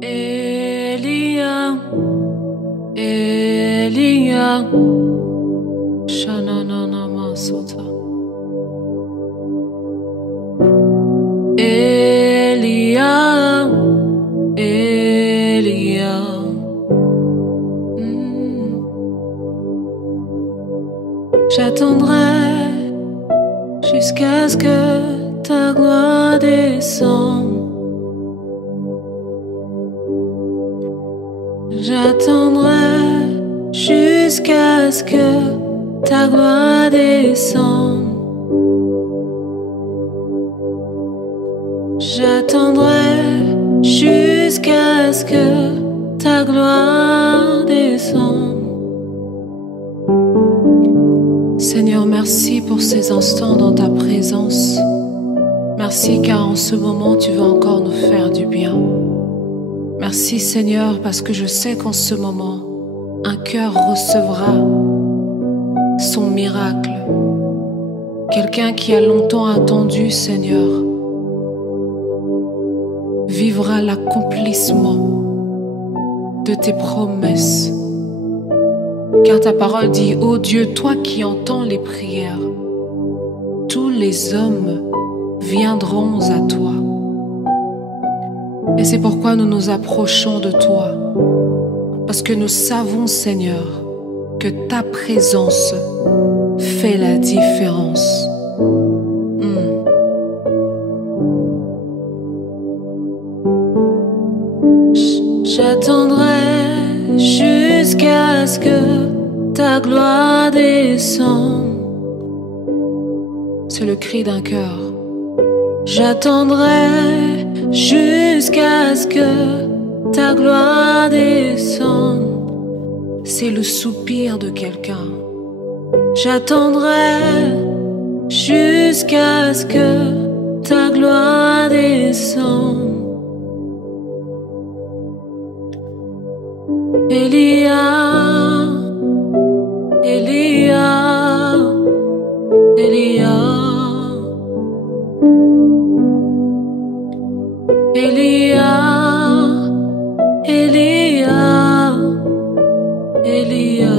Elia, Elia, Shanana Masota. Elia, Elia. J'attendrai jusqu'à ce que ta gloire descende. J'attendrai jusqu'à ce que ta gloire descende. J'attendrai jusqu'à ce que ta gloire descende. Seigneur, merci pour ces instants dans ta présence. Merci car en ce moment tu vas encore nous faire du bien. Merci Seigneur parce que je sais qu'en ce moment, un cœur recevra son miracle. Quelqu'un qui a longtemps attendu, Seigneur, vivra l'accomplissement de tes promesses. Car ta parole dit, ô Dieu, toi qui entends les prières, tous les hommes viendront à toi. Et c'est pourquoi nous nous approchons de toi, parce que nous savons, Seigneur, que ta présence fait la différence. J'attendrai jusqu'à ce que ta gloire descende. C'est le cri d'un cœur. J'attendrai jusqu'à ce que ta gloire descende. C'est le soupir de quelqu'un. J'attendrai jusqu'à ce que ta gloire descende. Elia, Elia, Elia, Elia, Elia, Elia.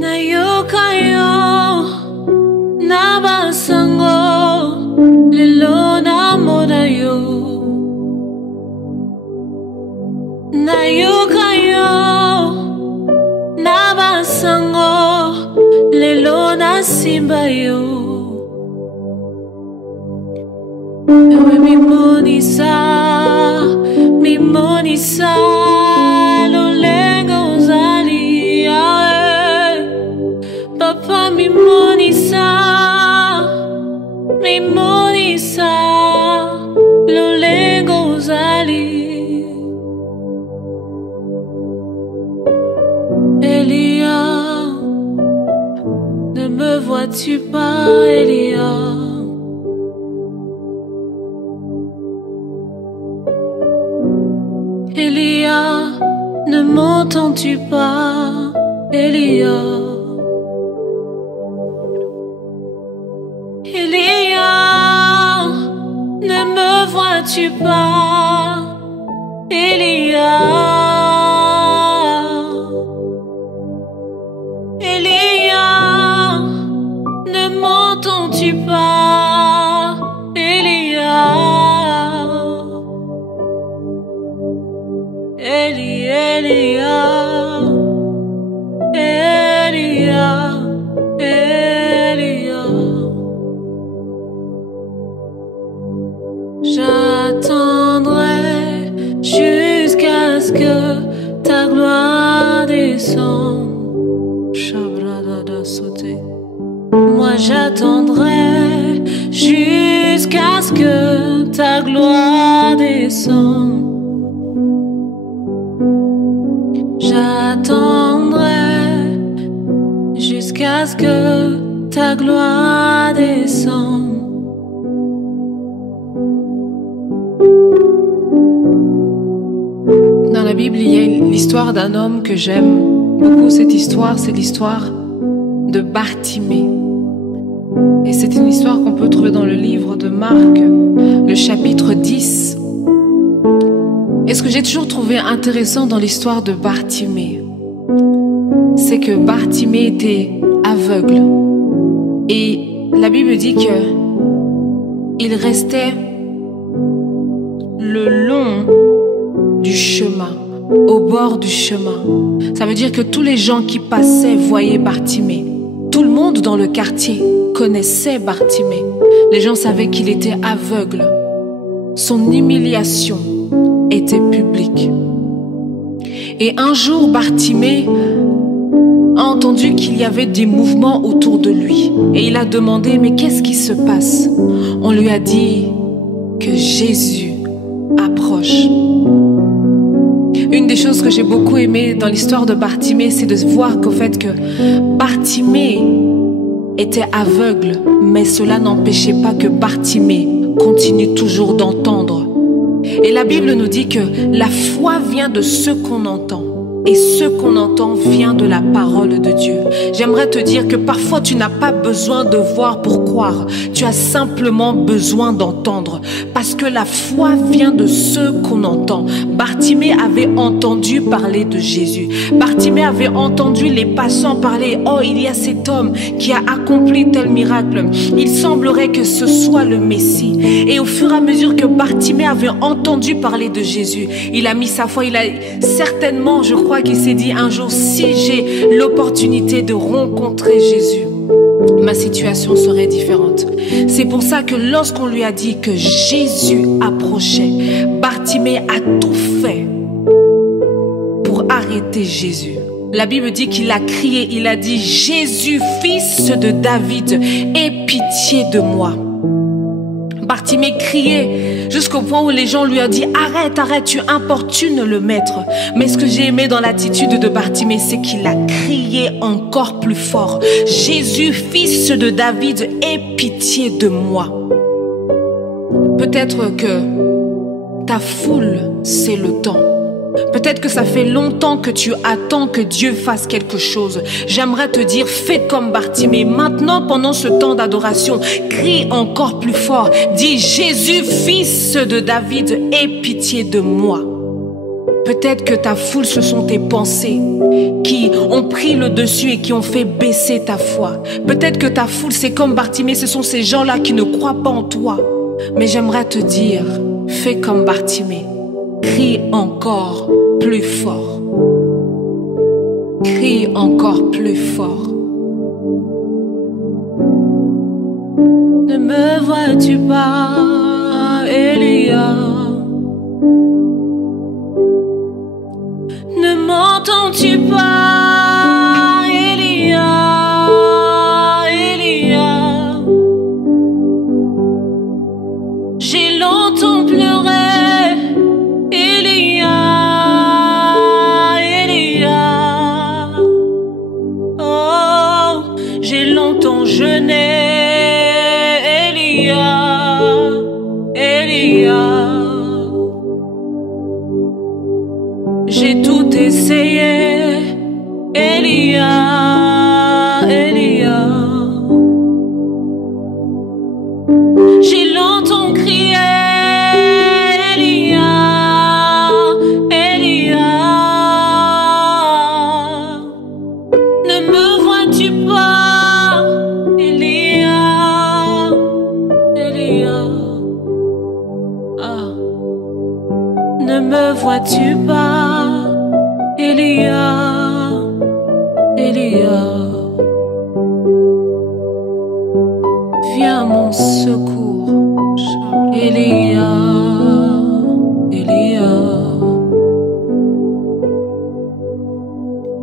Nayokayo, nabasango, lelo namodayo. Nayokayo, nabasango, lelo nasimbayo. Ewe mimonisa, lolengo uzali yawe. Papa mimonisa, lolengo uzali. Elia, ne me vois-tu pas, Elia? Elia, ne m'entends-tu pas, Elia? Elia, ne me vois-tu pas, Elia? Elia, ne m'entends-tu pas, Elia? Elia, Elia, Elia. J'attendrai jusqu'à ce que ta gloire descende. Moi j'attendrai jusqu'à ce que ta gloire descende. J'attendrai jusqu'à ce que ta gloire descende. Dans la Bible, il y a l'histoire d'un homme que j'aime beaucoup. Cette histoire, c'est l'histoire de Bartimée. Et c'est une histoire qu'on peut trouver dans le livre de Marc, le chapitre 10. Et ce que j'ai toujours trouvé intéressant dans l'histoire de Bartimée, c'est que Bartimée était aveugle. Et la Bible dit qu'il restait le long du chemin, au bord du chemin. Ça veut dire que tous les gens qui passaient voyaient Bartimée. Tout le monde dans le quartier connaissait Bartimée. Les gens savaient qu'il était aveugle. Son humiliation était publique. Et un jour, Bartimée a entendu qu'il y avait des mouvements autour de lui. Et il a demandé, mais qu'est-ce qui se passe? On lui a dit que Jésus approche. Une des choses que j'ai beaucoup aimé dans l'histoire de Bartimée, c'est de voir qu'au fait que Bartimée était aveugle, mais cela n'empêchait pas que Bartimée continue toujours d'entendre. Et la Bible nous dit que la foi vient de ce qu'on entend. Et ce qu'on entend vient de la parole de Dieu. J'aimerais te dire que parfois tu n'as pas besoin de voir pour croire. Tu as simplement besoin d'entendre. Parce que la foi vient de ce qu'on entend. Bartimée avait entendu parler de Jésus. Bartimée avait entendu les passants parler. Oh, il y a cet homme qui a accompli tel miracle. Il semblerait que ce soit le Messie. Et au fur et à mesure que Bartimée avait entendu parler de Jésus, il a mis sa foi. Il a certainement, je crois qu'il s'est dit un jour, si j'ai l'opportunité de rencontrer Jésus, ma situation serait différente. C'est pour ça que lorsqu'on lui a dit que Jésus approchait, Bartimée a tout fait pour arrêter Jésus. La Bible dit qu'il a crié, il a dit, Jésus, fils de David, aie pitié de moi. Bartimée criait jusqu'au point où les gens lui ont dit, arrête, arrête, tu importunes le maître. Mais ce que j'ai aimé dans l'attitude de Bartimée, c'est qu'il a crié encore plus fort. Jésus, fils de David, aie pitié de moi. Peut-être que ta foule, c'est le temps. Peut-être que ça fait longtemps que tu attends que Dieu fasse quelque chose. J'aimerais te dire, fais comme Bartimée. Maintenant, pendant ce temps d'adoration, crie encore plus fort. Dis, Jésus, fils de David, aie pitié de moi. Peut-être que ta foule, ce sont tes pensées qui ont pris le dessus et qui ont fait baisser ta foi. Peut-être que ta foule, c'est comme Bartimée, ce sont ces gens-là qui ne croient pas en toi. Mais j'aimerais te dire, fais comme Bartimée. Crie encore plus fort. Crie encore plus fort. Ne me vois-tu pas, Elia? Ne m'entends-tu pas, Elia? Elia, j'ai longtemps pleuré. J'ai longtemps jeûné, Elia, Elia. J'ai tout essayé, Elia, Elia. J'ai longtemps crié, Elia, Elia. Ne me vois-tu pas? Ne me vois-tu pas, Elia, Elia? Viens à mon secours, Elia, Elia.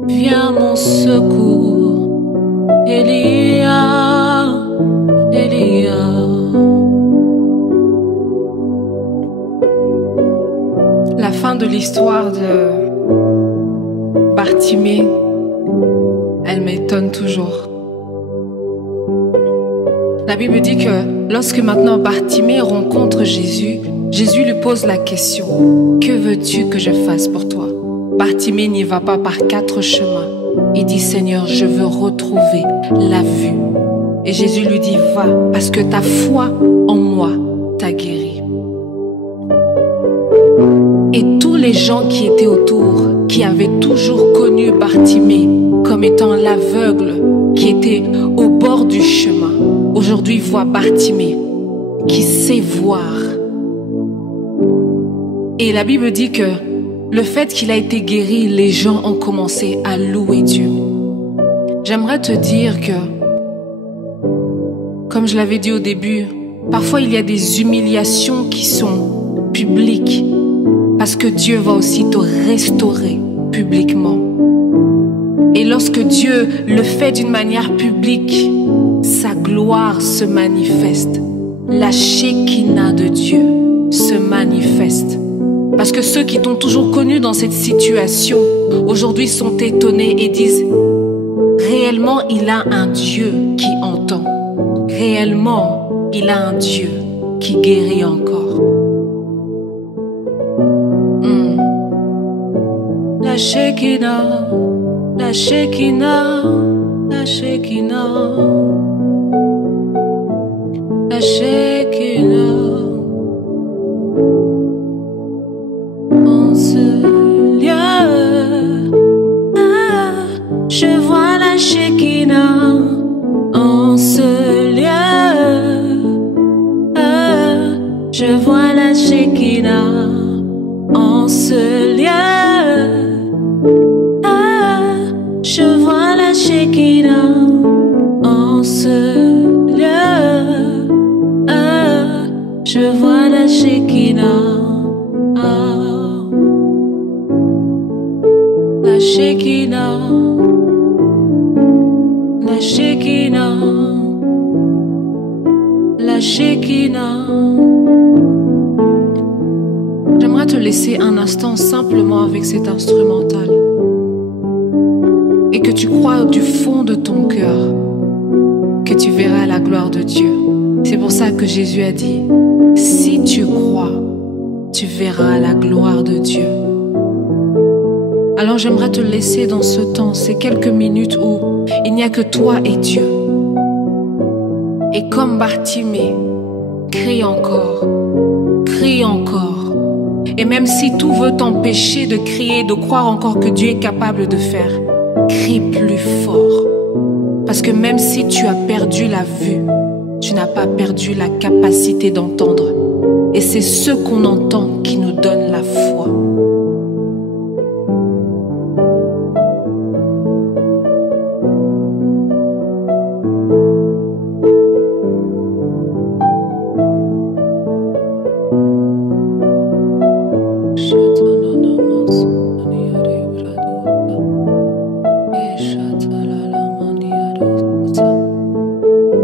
Viens à mon secours, Elia, Elia. La fin de l'histoire de Bartimée, elle m'étonne toujours. La Bible dit que lorsque maintenant Bartimée rencontre Jésus, Jésus lui pose la question, que veux-tu que je fasse pour toi? Bartimée n'y va pas par 4 chemins. Il dit, Seigneur, je veux retrouver la vue. Et Jésus lui dit, va, parce que ta foi en moi t'a guéri. Et tous les gens qui étaient autour, qui avaient toujours connu Bartimée comme étant l'aveugle qui était au bord du chemin, aujourd'hui voient Bartimée qui sait voir. Et la Bible dit que le fait qu'il a été guéri, les gens ont commencé à louer Dieu. J'aimerais te dire que, comme je l'avais dit au début, parfois il y a des humiliations qui sont publiques parce que Dieu va aussi te restaurer publiquement. Et lorsque Dieu le fait d'une manière publique, sa gloire se manifeste. La Shekinah de Dieu se manifeste. Parce que ceux qui t'ont toujours connu dans cette situation, aujourd'hui sont étonnés et disent, réellement il a un Dieu qui entend. Réellement il a un Dieu qui guérit encore. La Shekinah, la Shekinah, la Shekinah, la Shekinah. En ce lieu, je vois la Shekinah. En ce lieu, je vois la Shekinah. En ce lieu, je vois la Shekinah. En ce lieu, je vois la Shekinah. La Shekinah, la Shekinah, la Shekinah. J'aimerais te laisser un instant simplement avec cet instrumental et que tu crois du fond de ton cœur que tu verras la gloire de Dieu. C'est pour ça que Jésus a dit, si tu crois, tu verras la gloire de Dieu. Alors j'aimerais te laisser dans ce temps, ces quelques minutes où il n'y a que toi et Dieu. Et comme Bartimée, crie encore, crie encore. Et même si tout veut t'empêcher de crier, de croire encore que Dieu est capable de faire, crie plus fort. Parce que même si tu as perdu la vue, tu n'as pas perdu la capacité d'entendre. Et c'est ce qu'on entend qui nous donne la foi.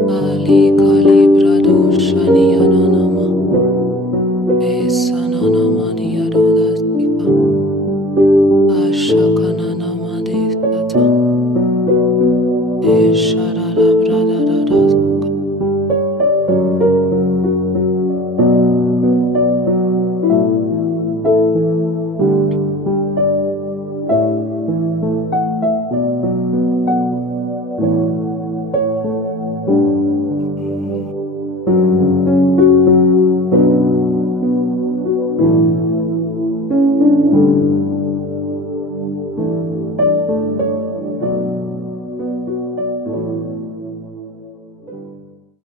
Ali